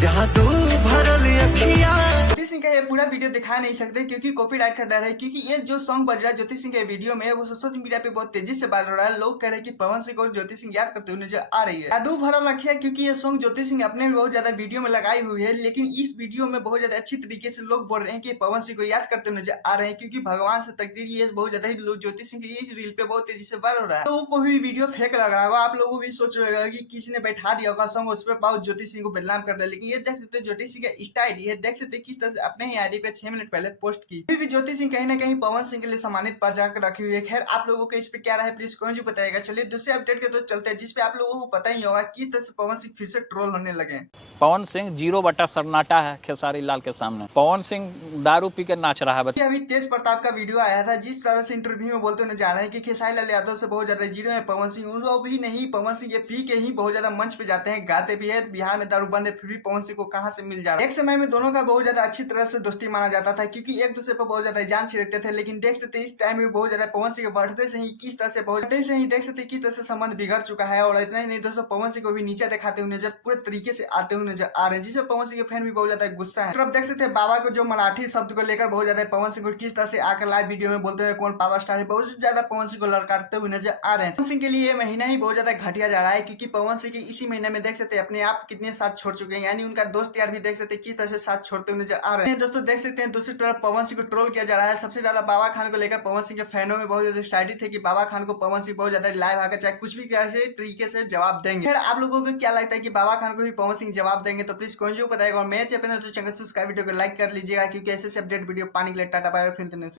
जादू भरल अखियां। ज्योति सिंह का ये पूरा वीडियो दिखा नहीं सकते क्योंकि कॉपीराइट का डर है, क्योंकि ये जो सॉन्ग बज रहा है ज्योति सिंह के वीडियो में वो सोशल मीडिया पे बहुत तेजी से वायरल हो रहा है। लोग कह रहे हैं कि पवन सिंह और ज्योति सिंह याद करते हुए नजर आ रही है। जादू भरल अखियां, क्योंकि ये सॉन्ग ज्योति सिंह अपने भी बहुत ज्यादा वीडियो में लगाई हुई है, लेकिन इस वीडियो में बहुत ज्यादा अच्छी तरीके से लोग बोल रहे हैं कि पवन सिंह को याद करते हुए नजर आ रहे हैं, क्योंकि भगवान से तकदीर ये बहुत ज्यादा ही लोग ज्योति सिंह के इस रील पे बहुत तेजी से वायरल हो रहा है। तो को भी वीडियो फेक लग रहा होगा, आप लोगों भी सोच रहे होगा कि किसी ने बैठा दिया होगा सॉन्ग उस पर बहुत ज्योति सिंह को बदनाम कर रहा है, लेकिन ये देख सकते ज्योति सिंह का इंस्टा आईडी है, देख सकते किस तरह से अपने ही आईडी पे 6 मिनट पहले पोस्ट की। अभी भी ज्योति सिंह कहीं ना कहीं पवन सिंह के लिए सम्मानित बचा कर रखी हुई है। खैर आप लोगों को इस पे क्या राय प्लीज कमेंट में बताइएगा। चलिए दूसरे अपडेट के तो चलते हैं, जिसपे आप लोगों को पता ही होगा किस तरह से पवन सिंह फिर से ट्रोल होने लगे। पवन सिंह 0 बटा सन्नाटा है खेसारी लाल के सामने। पवन सिंह दारू पी के नाच रहा है। अभी तेज प्रताप का वीडियो आया था, जिस तरह से इंटरव्यू में बोलते हुए जा रहे हैं कि खेसारी लाल यादव से बहुत ज्यादा जीरो है पवन सिंह। उन लोग भी नहीं, पवन सिंह ये पी के ही बहुत ज्यादा मंच पे जाते हैं, गाते भी है। बिहार में दारू बंद है, फिर भी पवन सिंह को कहां से मिल जा रहा है। एक समय में दोनों का बहुत ज्यादा अच्छी तरह से दोस्ती माना जाता था, क्योंकि एक दूसरे पर बहुत ज्यादा जान छिड़कते थे। लेकिन देख सकते इस टाइम में बहुत ज्यादा पवन सिंह के बढ़ते से ही किस तरह से देख सकते किस तरह से संबंध बिगड़ चुका है। और इतना ही नहीं दोस्तों, पवन सिंह को भी नीचे दिखाते हुए नजर पूरे तरीके से आते हुए नजर आ रहे हैं, जिससे पवन सिंह के फैन भी बहुत ज्यादा गुस्सा है। अब देख सकते हैं बाबा को जो मराठी शब्द को लेकर बहुत ज्यादा पवन सिंह को किस तरह से आकर लाइव वीडियो में बोलते हुए कौन पावर स्टार है, बहुत ज्यादा पवन सिंह को लड़काते हुए नजर आ रहे हैं। पवन सिंह के लिए महीना ही बहुत ज्यादा घटिया जा रहा है, क्योंकि पवन सिंह के इसी महीने में देख सकते हैं अपने आप कितने साथ छोड़ चुके हैं, यानी उनका दोस्त यार भी देख सकते हैं किस तरह से साथ छोड़ते हुए नजर आ रहे हैं। दोस्तों देख सकते हैं दूसरी तरफ पवन सिंह को ट्रोल किया जा रहा है। सबसे ज्यादा बाबा खान को लेकर पवन सिंह के फैनों में बहुत ज्यादा एक्साइटेड थे कि बाबा खान को पवन सिंह बहुत ज्यादा लाइव आकर चाहे कुछ भी कैसे तरीके से जवाब देंगे। फिर आप लोगों को क्या लगता है कि बाबा खान को भी पवन सिंह जवाब देंगे, तो प्लीज कमेंट में बताइएगा। और मेरे चैनल तो चैनल सब्सक्राइब वीडियो को लाइक कर लीजिएगा, क्योंकि ऐसे अपडेट वीडियो पाने के लिए टाटा बाय बाय। फिर